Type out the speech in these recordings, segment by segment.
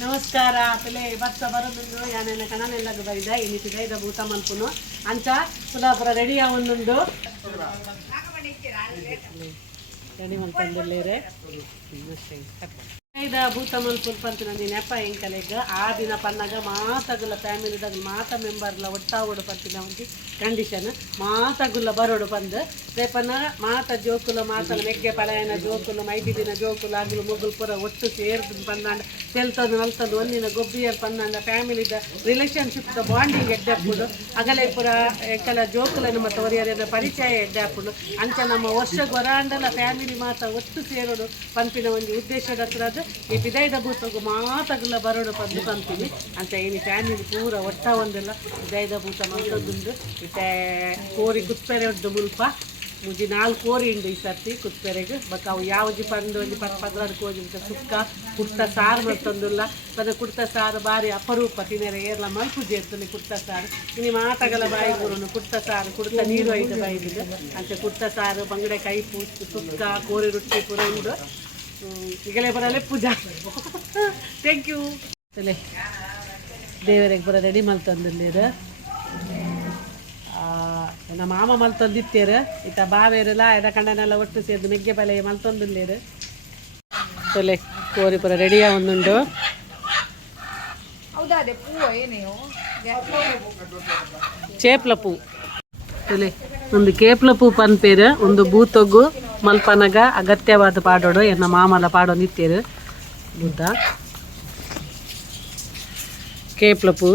ನಮಸ್ಕಾರ ಪೆಲೆ ಬತ್ತ ಬರೋದು ಯಾನೆಲ್ಲ ಕಣನೆಲ್ಲ ಬೈದ ಇನ್ನಿತಿದ ಇದ ಭೂತ ಮಲ್ಪುನು ಅಂಚ ಸುಲಾಪುರ ರೆಡಿ ಆವೊಂದುಂಡು ರೆಡಿ ಮಲ್ಪಂದುಲ್ಲೇರೆ ಐದ ಭೂತ ಮಲ್ಪುರ್ ಪಂತು ನಂದಿ ನೆಪ ಎಂಕಲೆಗ್ ಆ ದಿನ ಪನ್ನಗ ಮಾತಗುಲ್ಲ ಫ್ಯಾಮಿಲಿದಾಗ ಮಾತ ಮೆಂಬರ್ಲ ಒಟ್ಟಾವೋಡು ಪಂತಿನ ಒಂದು ಕಂಡೀಷನ್ ಮಾತಗುಲ್ಲ ಬರೋಡು ಬಂದು ರೇಪನ್ನ ಮಾತ ಜೋಕುಲ ಮಾತನ ಮೆಗ್ಗೆ ಪಳಯನ ಜೋಕುಲು ಮೈದಿ ದಿನ ಜೋಕುಲು ಆಗಲು ಮುಗುಲು ಪುರ ಒಟ್ಟು ಸೇರ್ದು ಪಂದಾಂಡ ತೆಲ್ತಂದು ನಲ್ತಂದು ಒಂದಿನ ಗೊಬ್ಬಿಯರ್ ಪಂದಾಂಡ ಫ್ಯಾಮಿಲಿದ ರಿಲೇಷನ್ಶಿಪ್ ಬಾಂಡಿಂಗ್ ಎಡ್ಡಾಪುಡು ಅಗಲೇ ಪುರ ಎಕ್ಕಲ ಜೋಕುಲನ್ನು ಮತ್ತು ಒರಿಯರ ಪರಿಚಯ ಎಡ್ಡಾಪುಡು ಅಂಚ ನಮ್ಮ ವರ್ಷ ಗೊರಾಂಡಲ ಫ್ಯಾಮಿಲಿ ಮಾತ ಒಟ್ಟು ಸೇರೋಡು ಪಂಪಿನ ಒಂದು ಉದ್ದೇಶದ ಹತ್ರ ಈ ಬಿದೈದ ಭೂತಗೂ ಮಾತಗುಲ್ಲ ಬರೋಡು ಪಂದು ಪಂಪಿನಿ ಅಂತ ಏನಿ ಫ್ಯಾಮಿಲಿ ಪೂರ ಒಟ್ಟ ಒಂದಿಲ್ಲ ಬಿದೈದ ಭೂತ ಮಂತದುಂಡು ಇತ್ತೆ ಕೋರಿ ಕುತ್ಪೆರೆ ಉಂಟು ಮುಲ್ಪ ಮುಜಿ 4 ಕೋರಿ ಉಂಡು ಈ ಸರ್ತಿ ಕುತ್ಪೆರೆಗೆ ಬಟ್ ಅವು ಯಾವಜಿ ಪಂದು ಒಂದು 10-12 ಕೋರಿ ಸುಕ್ಕ ಕುರ್ತ ಸಾರು ಮತ್ತೊಂದಿಲ್ಲ ಪದ ಕುರ್ತ ಸಾರು ಬಾರಿ ಅಪರೂಪ ತಿನ್ನರೆ ಏರ್ಲ ಮಲ್ಪುಜಿ ಇರ್ತದೆ ಕುರ್ತ ಸಾರು ಇನ್ನು ಮಾತಗಲ ಬಾಯಿ ಬರೋನು ಕುರ್ತ ಸಾರು ಕುರ್ತ ನೀರು ಐದು ಬಾಯಿದ್ದು ಅಂತ ಕುರ್ತ ಸಾರು ಬಂಗಡೆ ಕೈ ಪೂಸ್ತು ಸುಕ್ಕ ಕೋರಿ ರೊಟ್ಟಿ ಪುರ ಉಂಡು ಈಗಲೇ ಬರಲ್ಲ ಪೂಜಾ ಥ್ಯಾಂಕ್ ಯು ತಲೆ ದೇವರಿಗೆ ಬರೋ ರೆಡಿ ಮಲ್ತಂದಿಲ್ಲೇರು ನಮ್ಮ ಮಾಮ ಮಲ್ತಂದಿತ್ತೇರು ಇತ್ತ ಬಾವೇರಲ್ಲ ಎಡ ಕಂಡನೆಲ್ಲ ಒಟ್ಟು ಸೇರಿದು ಮೆಗ್ಗೆ ಬಲೆ ಮಲ್ತಂದಿಲ್ಲೇರು ತಲೆ ಕೋರಿ ಪುರ ರೆಡಿಯ ಒಂದುಂಡು ಚೇಪ್ಲ ಪೂ ತಲೆ ಒಂದು ಕೇಪ್ಲ ಪೂ ಪನ್ಪೇರು ಒಂದು ಬೂತೊಗ್ಗು ಮಲ್ಪನಗ ಅಗತ್ಯವಾದ ಪಾಡೋಡು ಎನ್ನ ಮಾಮಲ ಪಾಡೋ ನಿತ್ಯರು ಬೂತ ಕೇಪ್ಲ ಪೂ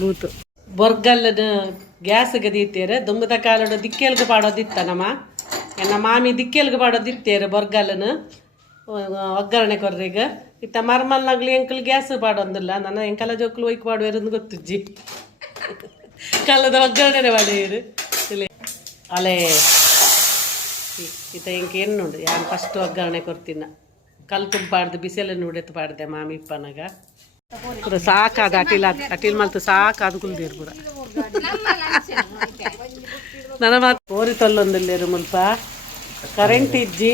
ಬೂತು ಬೊರ್ಗಲ್ಲದ ಗ್ಯಾಸ್ಗೆ ದೀತೇರು ದುಂಗದ ಕಾಲಡು ದಿಕ್ಕೇಲ್ಗೆ ಪಾಡೋದಿತ್ತ ನಮ್ಮ ಎನ್ನ ಮಾಮಿ ದಿಕ್ಕೇಲ್ಗೆ ಪಾಡೋದಿತ್ತೇರು ಬೊರ್ಗಲ್ಲನು ಒಗ್ಗರಣೆ ಕೊರ್ರಿಗೆ ಇತ್ತ ಮರ್ಮಲ್ನಾಗ್ಲಿ ಎಂಕಲ್ ಗ್ಯಾಸ್ ಪಾಡೋದಿಲ್ಲ ನನ್ನ ಎಂಕಲ ಜೋಕ್ಲು ಒಯ್ಕ್ ಪಾಡುವೇರಂದು ಗೊತ್ತುಜ್ಜಿ ಕಲ್ಲದ ಒಗ್ಗರಣೆ ಪಾಡೇರು ಇಲ್ಲಿ ಅಲೇ ಈತ ಇಂಕೆ ಎನ್ನುಂಡು ಯಾರು ಫಸ್ಟ್ ಒಗ್ಗರಣೆ ಕೊಡ್ತೀನ ಕಲ್ತು ಪಾಡ್ದು ಬಿಸಿಲನ್ನು ಉಡೆತ್ತು ಪಾಡ್ದೆ ಮಾಮಿ ಇಪ್ಪನಾಗ ಪೂರ ಸಾಕಾದ ಅಟಿಲ್ ಮಲ್ತು ಸಾಕಾದ ಕುಲ್ದಿರು ಪೂರ ನನ್ನ ಮಾತು ಕೋರಿ ತೊಲ್ಲೊಂದಿಲ್ಲೇರು ಮುಲ್ಪ ಕರೆಂಟ್ ಇಜ್ಜಿ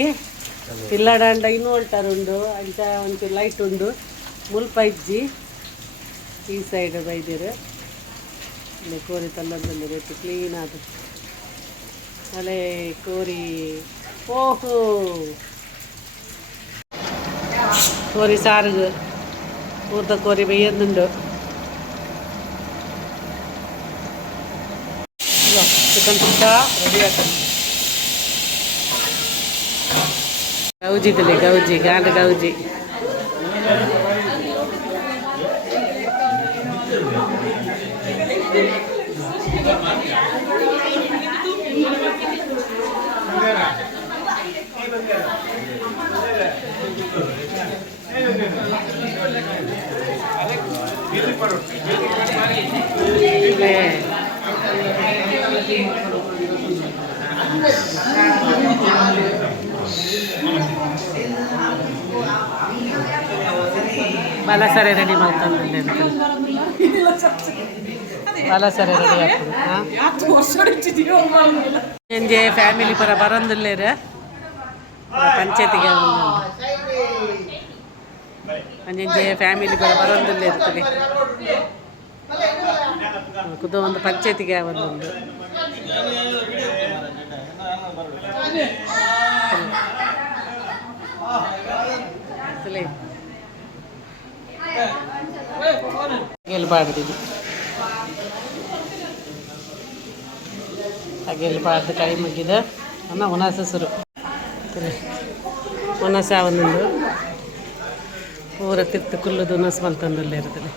ಇಲ್ಲಡಂಡ ಇನ್ವರ್ಟರ್ ಉಂಡು ಅಂಚ ಒಂಚೂರು ಲೈಟ್ ಉಂಡು ಮುಲ್ಪ ಇಜ್ಜಿ ಈ ಸೈಡ್ ಬೈದಿರು ಇಲ್ಲಿ ಕೋರಿ ತೊಲ್ಲೊಂದಿಲ್ಲೇರು ಇತ್ತು ಕ್ಲೀನ್ ಅದು ಅಲೆ ಕೋರಿ ಓಹೋ ಕೋರಿ ಸಾರು ಊರ್ದ ಕೋರಿ ಬೇಯಂದುಂಡು ಚಿಕನ್ ಸುಕ್ಕ ರೆಡಿ ಆಗ್ತದೆ ಗೌಜಿದಲ್ಲಿ ಗೌಜಿ ಗಾಂಡ ಗೌಜಿ ಬಾಲಸರೆ ರೆಡಿ ಮಾಡ್ತಂದ್ರೆ ಬಾಲಸರೆ ರೆಡಿ ಆಗ್ತದೆ ಫ್ಯಾಮಿಲಿ ಪರ ಬರೋದಿಲ್ಲೇರ ಪಂಚಾಯತಿಗೆ ಅಂಜೆ ಫ್ಯಾಮಿಲಿ ಪರ ಬರೋದಿಲ್ಲ ಇರ್ತದೆ ಕುದ ಒಂದು ಪಂಚಾಯತಿಗೆ ಒಂದೊಂದು ಗೆಲ್ಬಾರ್ದು ಆ ಗೆಲ್ಬಾರ್ದು ಕೈ ಮುಗಿದ ಅನ್ನ ಹುಣಸರು ಹುಣಸ ಒಂದೊಂದು ಪೂರ ತಿರ್ತು ಕುಲ್ಲುದು ಹುಣಸು ಮಲ್ತಂದಲ್ಲೇ ಇರ್ತದೆ